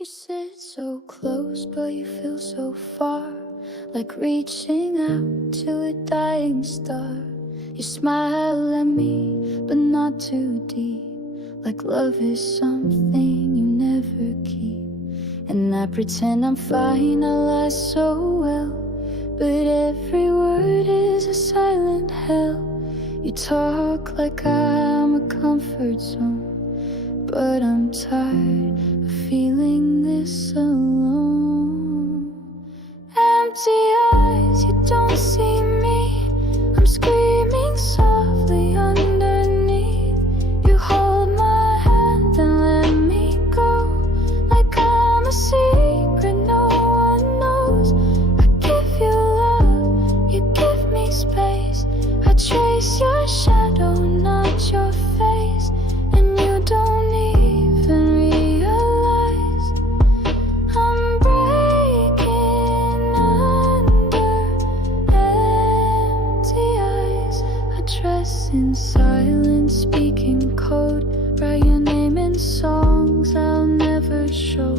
You sit so close, but you feel so far, like reaching out to a dying star. You smile at me, but not too deep, like love is something you never keep. And I pretend I'm fine, I lie so well, but every word is a silent hell. You talk like I'm a comfort zone, but I'm tired of feeling this alone. Empty eyes, you don't see me, I'm screaming softly underneath. You hold my hand and let me go, like I'm a secret no one knows. I give you love, you give me space, I trace your shadow, not your face, and you don't even realize I'm breaking under empty eyes. I dress in silence, speaking code, write your name in songs I'll never show.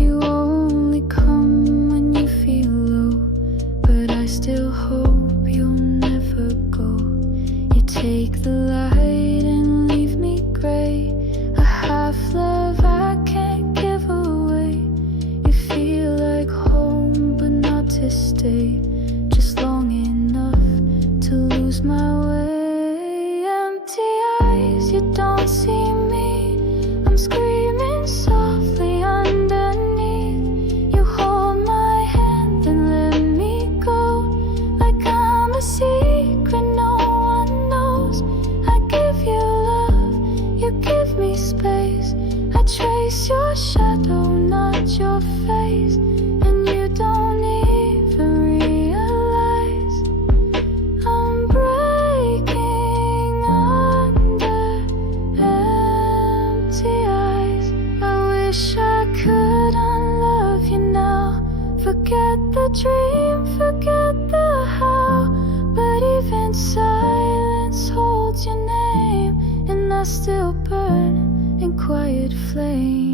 You only come when you feel low, but I still hope you'll never go. You take the light and leave me gray, a half love I can't give away. You feel like home, but not to stay, just long enough to lose my way. Empty eyes, you don't see me, I'm screaming softly underneath. You hold my hand and let me go, like I'm a secret no one knows. I give you love, you give me space, I trace your shadow, not your face, and you don't even realize I'm breaking under empty eyes. I wish I could unlove you now, forget the dream, forget the how, but even silence holds your name, and I still burn in quiet flame.